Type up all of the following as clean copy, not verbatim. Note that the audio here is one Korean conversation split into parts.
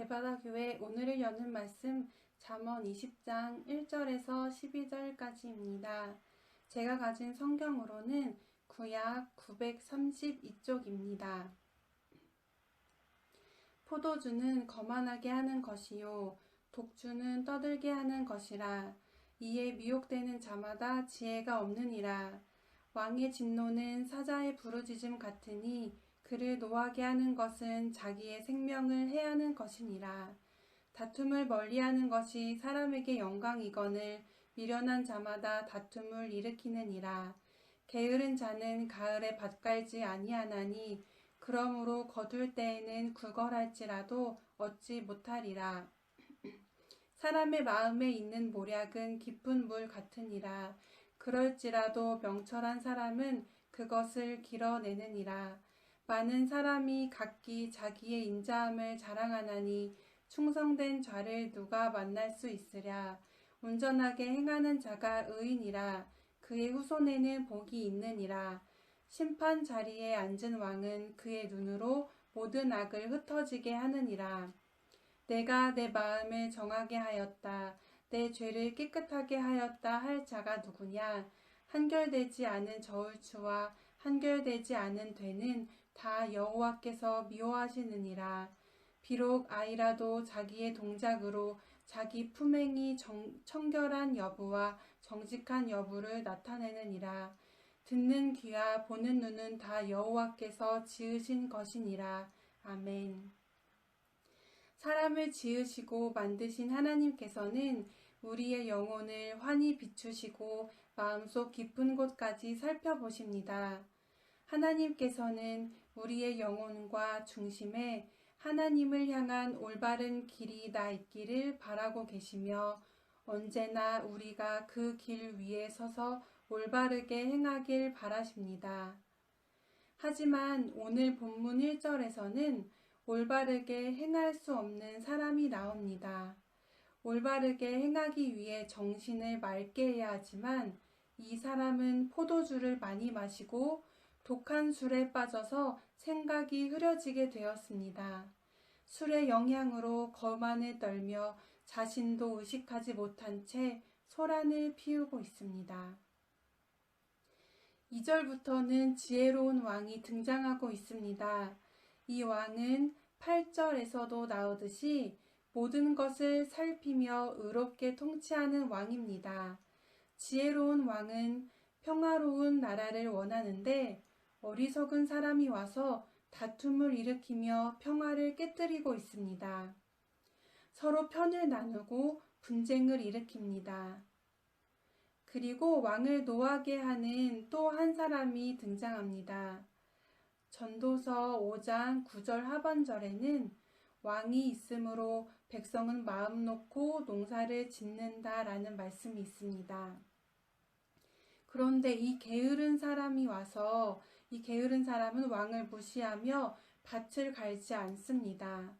대바다 교회 오늘을 여는 말씀 잠언 20장 1절에서 12절까지입니다. 제가 가진 성경으로는 구약 932쪽입니다. 포도주는 거만하게 하는 것이요 독주는 떠들게 하는 것이라. 이에 미혹되는 자마다 지혜가 없느니라. 왕의 진노는 사자의 부르짖음 같으니 그를 노하게 하는 것은 자기의 생명을 해하는 것이니라. 다툼을 멀리하는 것이 사람에게 영광이거늘 미련한 자마다 다툼을 일으키느니라. 게으른 자는 가을에 밭 갈지 아니하나니 그러므로 거둘 때에는 구걸할지라도 얻지 못하리라. 사람의 마음에 있는 모략은 깊은 물 같으니라. 그럴지라도 명철한 사람은 그것을 길어내느니라. 많은 사람이 각기 자기의 인자함을 자랑하나니 충성된 자를 누가 만날 수 있으랴. 온전하게 행하는 자가 의인이라. 그의 후손에는 복이 있느니라. 심판 자리에 앉은 왕은 그의 눈으로 모든 악을 흩어지게 하느니라. 내가 내 마음을 정하게 하였다. 내 죄를 깨끗하게 하였다 할 자가 누구냐. 한결되지 않은 저울추와 한결되지 않은 되는 다 여호와께서 미워하시느니라. 비록 아이라도 자기의 동작으로 자기 품행이 청결한 여부와 정직한 여부를 나타내느니라. 듣는 귀와 보는 눈은 다 여호와께서 지으신 것이니라. 아멘. 사람을 지으시고 만드신 하나님께서는 우리의 영혼을 환히 비추시고 마음속 깊은 곳까지 살펴보십니다. 하나님께서는 우리의 영혼과 중심에 하나님을 향한 올바른 길이 나 있기를 바라고 계시며 언제나 우리가 그 길 위에 서서 올바르게 행하길 바라십니다. 하지만 오늘 본문 1절에서는 올바르게 행할 수 없는 사람이 나옵니다. 올바르게 행하기 위해 정신을 맑게 해야 하지만 이 사람은 포도주를 많이 마시고 독한 술에 빠져서 생각이 흐려지게 되었습니다. 술의 영향으로 거만을 떨며 자신도 의식하지 못한 채 소란을 피우고 있습니다. 2절부터는 지혜로운 왕이 등장하고 있습니다. 이 왕은 8절에서도 나오듯이 모든 것을 살피며 의롭게 통치하는 왕입니다. 지혜로운 왕은 평화로운 나라를 원하는데 어리석은 사람이 와서 다툼을 일으키며 평화를 깨뜨리고 있습니다. 서로 편을 나누고 분쟁을 일으킵니다. 그리고 왕을 노하게 하는 또 한 사람이 등장합니다. 전도서 5장 9절 하반절에는 왕이 있으므로 백성은 마음 놓고 농사를 짓는다라는 말씀이 있습니다. 그런데 이 게으른 사람이 와서 이 게으른 사람은 왕을 무시하며 밭을 갈지 않습니다.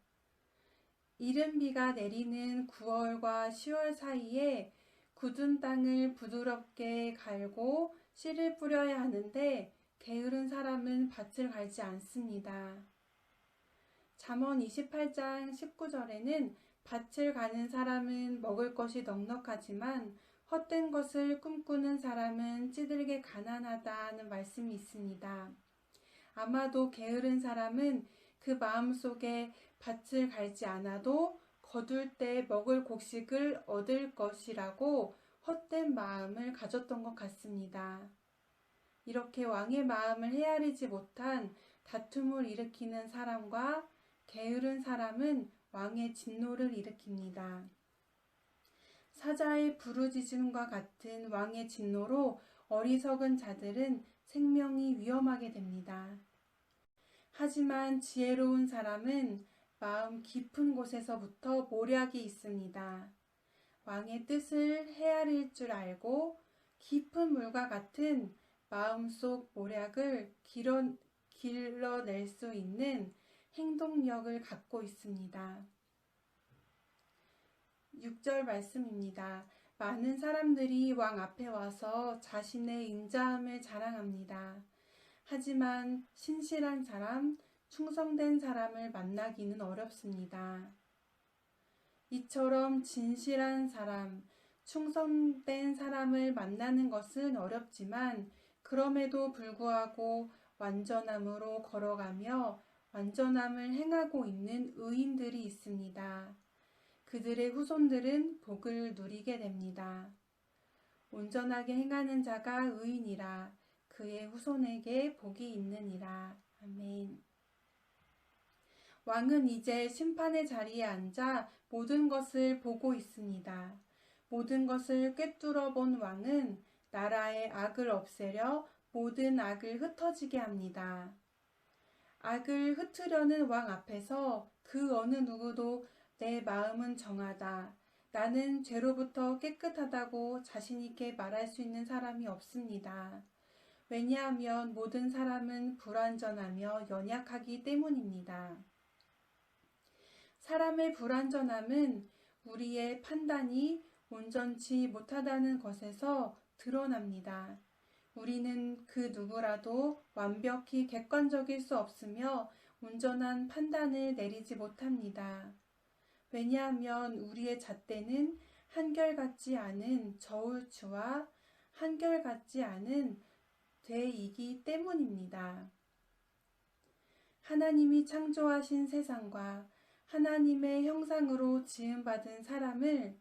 이른 비가 내리는 9월과 10월 사이에 굳은 땅을 부드럽게 갈고 씨를 뿌려야 하는데 게으른 사람은 밭을 갈지 않습니다. 잠언 28장 19절에는 밭을 가는 사람은 먹을 것이 넉넉하지만 헛된 것을 꿈꾸는 사람은 찌들게 가난하다는 말씀이 있습니다. 아마도 게으른 사람은 그 마음속에 밭을 갈지 않아도 거둘 때 먹을 곡식을 얻을 것이라고 헛된 마음을 가졌던 것 같습니다. 이렇게 왕의 마음을 헤아리지 못한 다툼을 일으키는 사람과 게으른 사람은 왕의 진노를 일으킵니다. 사자의 부르짖음과 같은 왕의 진노로 어리석은 자들은 생명이 위험하게 됩니다. 하지만 지혜로운 사람은 마음 깊은 곳에서부터 모략이 있습니다. 왕의 뜻을 헤아릴 줄 알고 깊은 물과 같은 마음속 모략을 길러낼 수 있는 행동력을 갖고 있습니다. 6절 말씀입니다. 많은 사람들이 왕 앞에 와서 자신의 인자함을 자랑합니다. 하지만 신실한 사람, 충성된 사람을 만나기는 어렵습니다. 이처럼 진실한 사람, 충성된 사람을 만나는 것은 어렵지만 그럼에도 불구하고 완전함으로 걸어가며 완전함을 행하고 있는 의인들이 있습니다. 그들의 후손들은 복을 누리게 됩니다. 온전하게 행하는 자가 의인이라 그의 후손에게 복이 있느니라. 아멘. 왕은 이제 심판의 자리에 앉아 모든 것을 보고 있습니다. 모든 것을 꿰뚫어 본 왕은 나라의 악을 없애려 모든 악을 흩어지게 합니다. 악을 흩으려는 왕 앞에서 그 어느 누구도 내 마음은 정하다, 나는 죄로부터 깨끗하다고 자신있게 말할 수 있는 사람이 없습니다. 왜냐하면 모든 사람은 불완전하며 연약하기 때문입니다. 사람의 불완전함은 우리의 판단이 온전치 못하다는 것에서 드러납니다. 우리는 그 누구라도 완벽히 객관적일 수 없으며 온전한 판단을 내리지 못합니다. 왜냐하면 우리의 잣대는 한결같지 않은 저울추와 한결같지 않은 되이기 때문입니다. 하나님이 창조하신 세상과 하나님의 형상으로 지음받은 사람을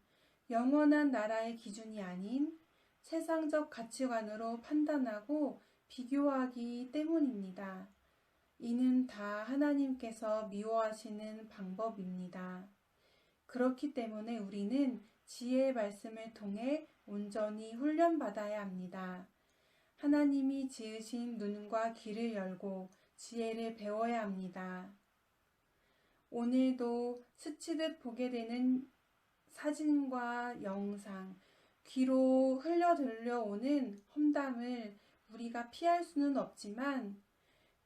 영원한 나라의 기준이 아닌 세상적 가치관으로 판단하고 비교하기 때문입니다. 이는 다 하나님께서 미워하시는 방법입니다. 그렇기 때문에 우리는 지혜의 말씀을 통해 온전히 훈련받아야 합니다. 하나님이 지으신 눈과 귀를 열고 지혜를 배워야 합니다. 오늘도 스치듯 보게 되는 사진과 영상, 귀로 흘려 들려오는 험담을 우리가 피할 수는 없지만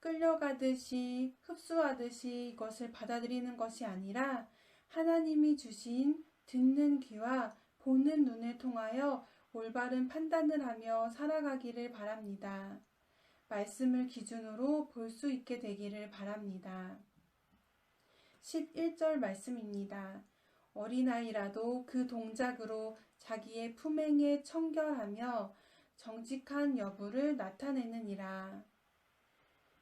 끌려가듯이 흡수하듯이 이것을 받아들이는 것이 아니라 하나님이 주신 듣는 귀와 보는 눈을 통하여 올바른 판단을 하며 살아가기를 바랍니다. 말씀을 기준으로 볼 수 있게 되기를 바랍니다. 11절 말씀입니다. 어린아이라도 그 동작으로 자기의 품행에 청결하며 정직한 여부를 나타내느니라.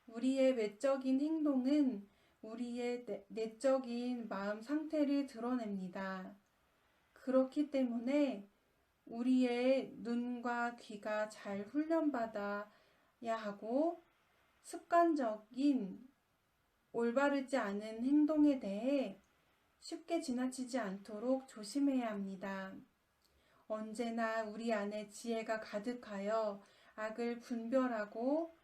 우리의 외적인 행동은 우리의 내적인 마음 상태를 드러냅니다. 그렇기 때문에 우리의 눈과 귀가 잘 훈련받아야 하고 습관적인 올바르지 않은 행동에 대해 쉽게 지나치지 않도록 조심해야 합니다. 언제나 우리 안에 지혜가 가득하여 악을 분별하고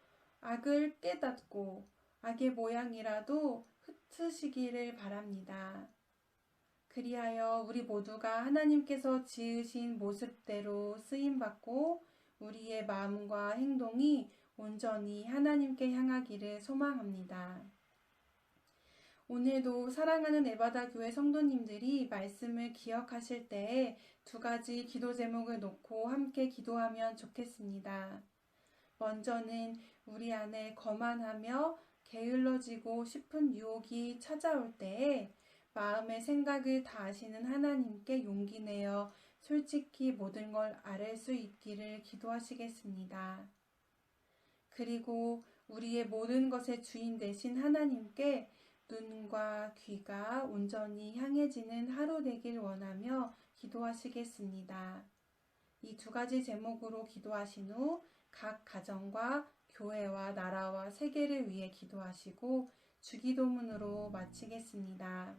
악을 깨닫고 악의 모양이라도 흩으시기를 바랍니다. 그리하여 우리 모두가 하나님께서 지으신 모습대로 쓰임받고 우리의 마음과 행동이 온전히 하나님께 향하기를 소망합니다. 오늘도 사랑하는 에바다 교회 성도님들이 말씀을 기억하실 때에 2가지 기도 제목을 놓고 함께 기도하면 좋겠습니다. 먼저는 우리 안에 거만하며 게을러지고 싶은 유혹이 찾아올 때에 마음의 생각을 다 아시는 하나님께 용기 내어 솔직히 모든 걸 아뢰 수 있기를 기도하시겠습니다. 그리고 우리의 모든 것의 주인 되신 하나님께 눈과 귀가 온전히 향해지는 하루 되길 원하며 기도하시겠습니다. 이 2가지 제목으로 기도하신 후 각 가정과 교회와 나라와 세계를 위해 기도하시고 주기도문으로 마치겠습니다.